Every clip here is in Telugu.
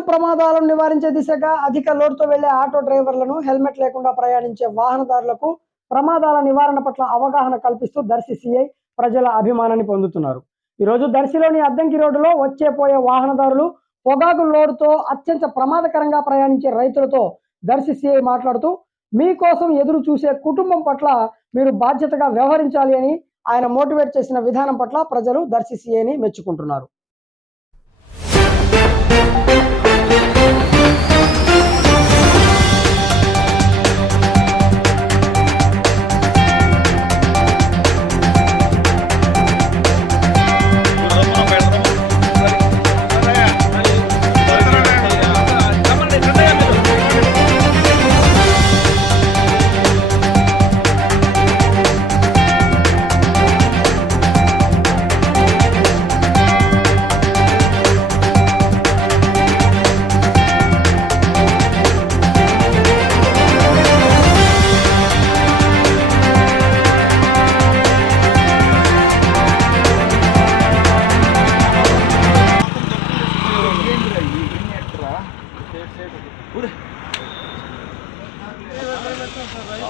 రోడ్డు ప్రమాదాలను నివారించే దిశగా అధిక లోడ్తో వెళ్ళే ఆటో డ్రైవర్లను హెల్మెట్ లేకుండా ప్రయాణించే వాహనదారులకు ప్రమాదాల నివారణ పట్ల అవగాహన కల్పిస్తూ దర్శి సిఐ ప్రజల అభిమానాన్ని పొందుతున్నారు. ఈ రోజు దర్శిలోని అద్దంకి రోడ్డులో వచ్చే పోయే వాహనదారులు పొగాకు లోడ్తో అత్యంత ప్రమాదకరంగా ప్రయాణించే రైతులతో దర్శి సిఐ మాట్లాడుతూ మీకోసం ఎదురు చూసే కుటుంబం పట్ల మీరు బాధ్యతగా వ్యవహరించాలి అని ఆయన మోటివేట్ చేసిన విధానం పట్ల ప్రజలు దర్శి సిఐని మెచ్చుకుంటున్నారు.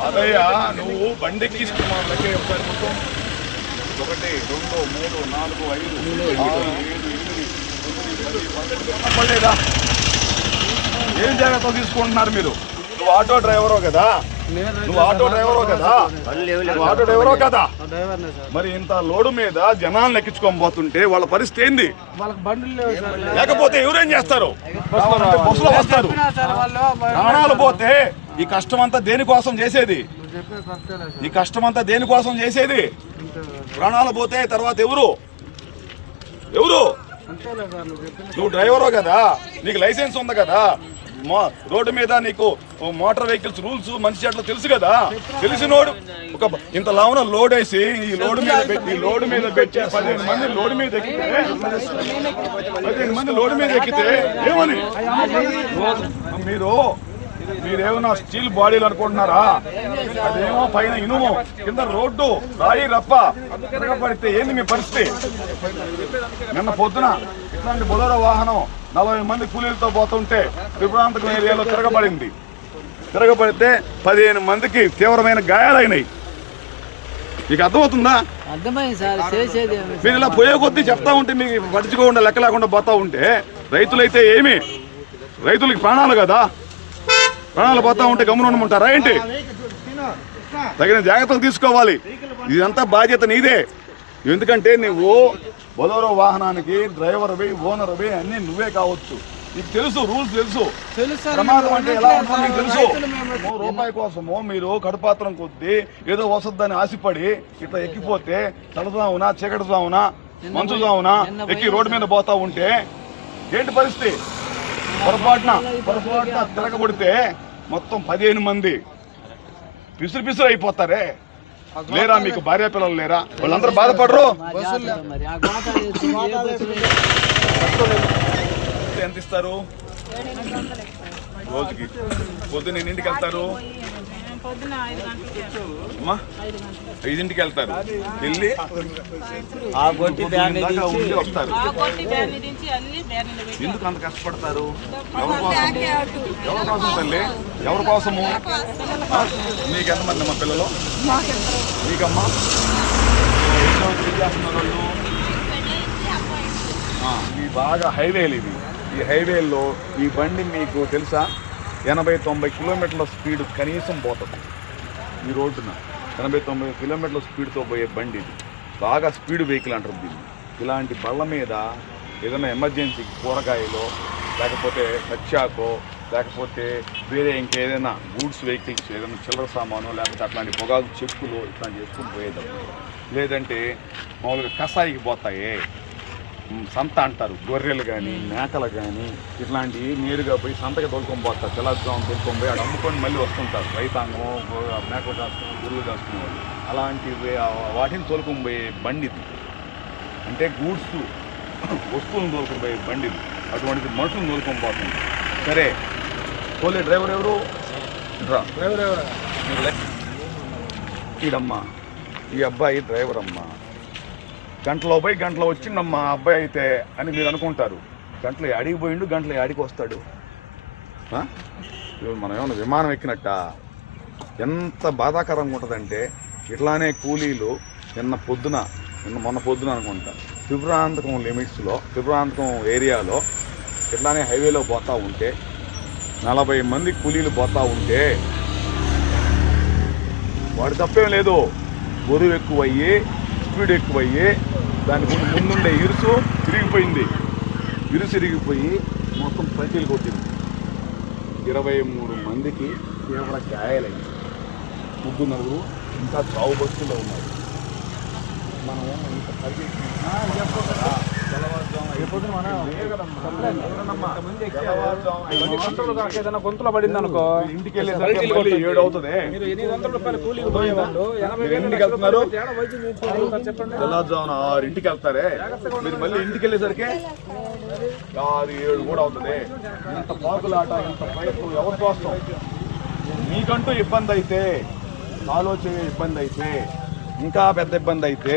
అదయ్య నువ్వు బండెక్కిస్తున్నావు లెక్క ఒకసారి మొత్తం ఒకటి రెండు మూడు నాలుగు ఐదు ఆరు ఏడు. ఎనిమిది తొమ్మిది పది పదకొండు పడలేదా ఏం జాగ్రత్తలు తీసుకుంటున్నారు మీరు? నువ్వు ఆటో డ్రైవరో కదా? నువ్వు ఆటో డ్రైవరో కదా? నువ్వు ఆటో డ్రైవరో కదా? మరి ఇంత లోడు మీద జనాలను ఎక్కించుకొని పోతుంటే వాళ్ళ పరిస్థితి ఏంది? లేకపోతే ఎవరేం చేస్తారు? బస్సులో వస్తారు. ప్రాణాలు పోతే ఈ కష్టం అంతా దేనికోసం చేసేది? ఈ కష్టం అంతా దేనికోసం చేసేది ప్రాణాలు పోతే తర్వాత ఎవరు? ఎవరు? నువ్వు డ్రైవరో కదా? నీకు లైసెన్స్ ఉంది కదా? రోడ్డు మీద నీకు మోటార్ వెహికల్స్ రూల్స్ మంచి చెట్లు తెలుసు కదా? తెలిసినోడు ఒక ఇంత లావున లోడ్ వేసి ఈ లోడ్ మీద పెట్టి ఈ లోడ్ మీద పెట్టి పదిహేను మంది లోడ్ మీద ఎక్కితే పదిహేను మంది లోడ్ మీద ఎక్కితే ఏమని? మీరు మీరేమన్నా స్టీల్ బాడీలు అనుకుంటున్నారా? అదేమో పైన ఇనుము కింద రోడ్డు రాయి రప్ప. పడితే ఏంది మీ పరిస్థితి? నిన్న పొద్దున ఇట్లాంటి బొలరో వాహనం నలభై మంది కూలీలతో పోతుంటే త్రిపురాంతకం ఏరియాలో తిరగబడింది. తిరగబడితే పదిహేను మందికి తీవ్రమైన గాయాలైనాయి. మీకు అర్థమవుతుందా? మీరు ఇలా పోయే కొద్దీ చెప్తా ఉంటే మీకు పట్టించుకోకుండా లెక్క లేకుండా పోతా ఉంటే రైతులైతే ఏమి? రైతులకి ప్రాణాలు కదా? ప్రాణాలు పోతా ఉంటే గమనం ఉండమంటారా ఏంటి? తగిన జాగ్రత్తలు తీసుకోవాలి. ఇదంతా బాధ్యత నీదే. ఎందుకంటే నువ్వు బొలోరో వాహనానికి డ్రైవర్వి ఓనర్వి అన్నీ నువ్వే కావచ్చు. నీకు తెలుసు రూల్స్ తెలుసు. ప్రమాదం అంటే ఎలా ఉంటుందో నీకు తెలుసు. రూపాయి కోసము మీరు కడుపాత్రం కొద్దీ ఏదో వసద్దని ఆశపడి ఇట్లా ఎక్కిపోతే తలదావునా చీకటిదావునా మంచుదావునా ఎక్కి రోడ్డు మీద పోతా ఉంటే ఏంటి పరిస్థితి? పొరపాటున పొరపాటున తిరగబడితే మొత్తం పదిహేను మంది పిసురు పిసురు అయిపోతారే. లేరా మీకు భార్య పిల్లలు లేరా? వాళ్ళందరూ బాధపడరు. ఎంత ఇస్తారు? రోజుకి పొద్దున్న ఎన్నింటికి వెళ్తారు? ఐదింటికి వెళ్తారు. వెళ్ళి ఆ ఉండి వస్తారు. ఎందుకు అంత కష్టపడతారు? ఎవరి కోసం ఎవరి కోసం తల్లి? ఎవరి కోసము? మీకు ఎంతమంది అమ్మా పిల్లలు? మీకమ్మా? చేస్తున్నారు వాళ్ళు? ఆ, ఇవి బాగా హైవేలు ఇవి. ఈ హైవేల్లో ఈ బండి మీకు తెలుసా? ఎనభై తొంభై కిలోమీటర్ల స్పీడ్ కనీసం పోతుంది. ఈ రోడ్డున ఎనభై తొంభై కిలోమీటర్ల స్పీడ్తో పోయే బండి ఇది. బాగా స్పీడ్ వెహికల్ అంటారు దీన్ని. ఇలాంటి బళ్ళ మీద ఏదైనా ఎమర్జెన్సీ కూరగాయలో లేకపోతే సచ్చాకో లేకపోతే వేరే ఇంకేదైనా గూడ్స్ వెహికల్స్ ఏదైనా చిల్లర సామాను లేకపోతే అట్లాంటి పొగాకు చెక్కులు ఇట్లాంటి చేసుకుని పోయేటప్పుడు లేదంటే మామూలుగా కషాయికి పోతాయి. సంత అంటారు. గొర్రెలు కానీ మేకలు కానీ ఇట్లాంటివి నేరుగా పోయి సంతకి తోలుకొని పోతారు తెల్లగ్రామం తోలుకొని పోయి ఆడ అమ్ముకొని మళ్ళీ వస్తుంటారు. రైతాంగం మేకలు కాసుకుని గురువులు కాసుకునే వాళ్ళు అలాంటి వాటిని తోలుకొని పోయే బండి అంటే గూడ్స్ వస్తువులను తోలుకొని పోయే బండి అటువంటిది మనుషులను తోలుకొని పోతుంది. సరే పోలే డ్రైవర్ ఎవరు? డ్రా. డ్రైవర్ ఎవరా? ఈడమ్మా. ఈ అబ్బాయి డ్రైవర్ అమ్మా గంటలో పోయి గంటలో వచ్చి మా అబ్బాయి అయితే అని మీరు అనుకుంటారు. గంటలు ఆడికి పోయిండు గంటలు ఆడికి వస్తాడు. మనం ఏమన్నా విమానం ఎక్కినట్ట? ఎంత బాధాకరంగా ఉంటుందంటే ఇట్లానే కూలీలు నిన్న పొద్దున నిన్న మొన్న పొద్దున అనుకుంటా త్రిపురాంతకం లిమిట్స్లో త్రిపురాంతకం ఏరియాలో ఇట్లానే హైవేలో పోతూ ఉంటే నలభై మంది కూలీలు పోతూ ఉంటే వాడు తప్పేం లేదు. బరువు ఎక్కువయ్యి స్పీడ్ ఎక్కువయ్యి దాని ముందు ముందుండే ఇరుసు తిరిగిపోయింది. ఇరుసు ఇరిగిపోయి మొత్తం పంచీలు కొట్టింది. ఇరవై మూడు మందికి తీవ్ర గాయాలైంది ముగ్గురు నలుగురు ఇంకా చావు బస్సులో ఉన్నారు. మనం ఇంత పరిగెత్తి- ఏదైనా గొంతులో పడింది అనుకో. ఇంటికి వెళ్ళేసరికి ఏడు అవుతుంది మీరు ఎనిమిది వందల రూపాయలు కూలీకి పోయేవాళ్ళు ఎనభై మీరు వేలు ఎన్నింటికి వెళ్తున్నారు? తెల్లారుజామున ఆరింటికి వెళ్తారే? మీరు మళ్ళీ ఇంటికి వెళ్ళేసరికి ఆరు ఏడు కూడా అవుతుంది. ఇంత పాకులాట ఇంత ప్రయత్నం ఎవరి కోసం? మీకంటూ ఇబ్బంది అయితే ఆలోచన ఇబ్బంది అయితే ఇంకా పెద్ద ఇబ్బంది అయితే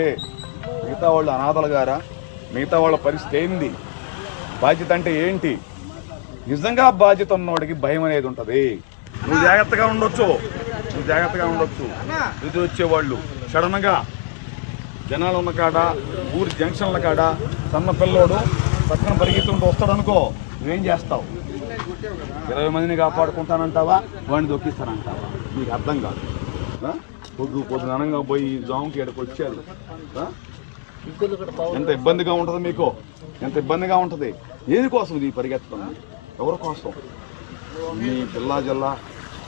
మిగతా వాళ్ళు అనాథలు గారా? మిగతా వాళ్ళ పరిస్థితి ఏంది? బాధ్యత అంటే ఏంటి? నిజంగా బాధ్యత ఉన్నవాడికి భయం అనేది ఉంటుంది. నువ్వు జాగ్రత్తగా ఉండొచ్చు. నువ్వు జాగ్రత్తగా ఉండొచ్చు. ఇది వచ్చేవాళ్ళు. సడన్గా జనాలు ఉన్న కాడ ఊరి జంక్షన్ల కాడ సన్న పిల్లోడు పక్కన పరిగెత్తుకుంటూ వస్తాడనుకో నువ్వేం చేస్తావు? ఇరవై మందిని కాపాడుకుంటానంటావా? వాడిని దొక్కిస్తానంటావా? నీకు అర్థం కాదు. పొద్దు పొద్దు అనంగా పోయి జాంకి ఎక్కడికి వచ్చారు ఎంత ఇబ్బందిగా ఉంటుంది మీకు? ఎంత ఇబ్బందిగా ఉంటుంది? దేనికోసం ఈ పరిగెత్తడం? ఎవరి కోసం? మీ జిల్లా జిల్లా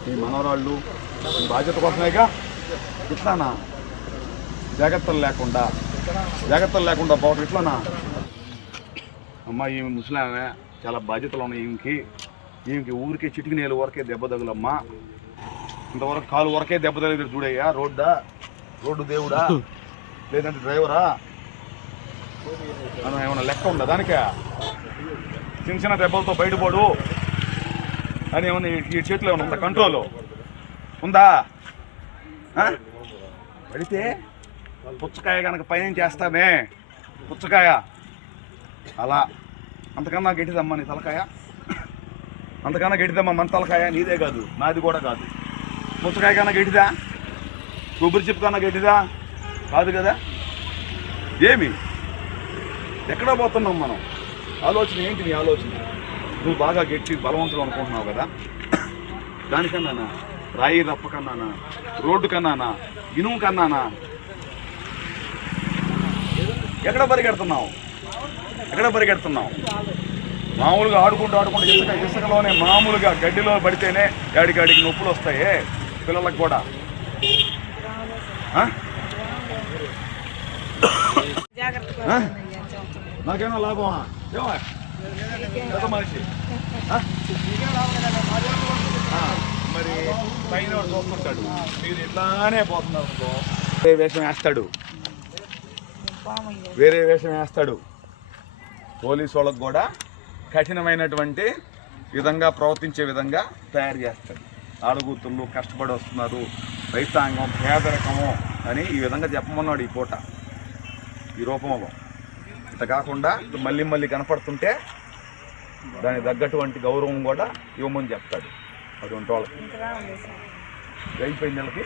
మీ మనవరాళ్ళు మీ బాధ్యత కోసమేగా? ఇట్లానా? జాగ్రత్తలు లేకుండా జాగ్రత్తలు లేకుండా పోవటం ఇట్లానా? అమ్మ ఈమె ముసలామె. చాలా బాధ్యతలు ఉన్నాయి ఈమెకి. ఈమెకి ఊరికే చిటికి నేల వరకే దెబ్బ తగులమ్మా. ఇంతవరకు కాలు వరకే దెబ్బ తగిలి చూడయ్యా. రోడ్డా? రోడ్డు దేవుడా? లేదంటే డ్రైవరా? ఏమైనా లెక్క ఉందా దానికే? చిన్న చిన్న దెబ్బలతో బయటపడు. అని ఏమన్నా ఈ- చేతిలో ఏమైనా ఉందా? కంట్రోల్ ఉందా? పడితే పుచ్చకాయ కనుక పైన చేస్తామే పుచ్చకాయ. అలా. అంతకన్నా గట్టిదమ్మా నీ తలకాయ. అంతకన్నా గట్టిదమ్మా మన తలకాయ. నీదే కాదు. నాది కూడా కాదు. పుచ్చకాయ కన్నా గట్టిదా? కొబ్బరి చెప్పు కన్నా గట్టిదా? కాదు కదా? ఏమి? ఎక్కడ పోతున్నాం మనం? ఆలోచన ఏంటి నీ ఆలోచన? నువ్వు బాగా గట్టి బలవంతులు అనుకుంటున్నావు కదా? దానికన్నానా? రాయి రప్ప కన్నానా రోడ్డు కన్నానా? ఇనుము కన్నానా? ఎక్కడ పరిగెడుతున్నావు? ఎక్కడ పరిగెడుతున్నావు? మామూలుగా ఆడుకుంటూ ఆడుకుంటూ ఇసుక ఇసుకలోనే మామూలుగా గడ్డిలో పడితేనే గాడిగాడికి నొప్పులు వస్తాయే పిల్లలకు కూడా. ఆ? నాకేమో లాభమా? పెద్ద మనిషి. మరి పైన వాడు చూస్తుంటాడు. మీరు ఇట్లానే పోతున్నారు వేరే వేషం వేస్తాడు. వేరే వేషం వేస్తాడు. పోలీసు వాళ్ళకు కూడా కఠినమైనటువంటి విధంగా ప్రవర్తించే విధంగా తయారు చేస్తాడు. ఆడగూతుళ్ళు కష్టపడి వస్తున్నారు. రైతాంగం పేదరికము అని ఈ విధంగా చెప్పమన్నాడు ఈ పూట. ఈ రూపంలో. ఇట కాకుండా మళ్ళీ మళ్ళీ కనపడుతుంటే దానికి తగ్గటువంటి గౌరవం కూడా ఇవ్వమని చెప్తాడు. అటువంటి వాళ్ళకి. అయిపోయింది నెలకి?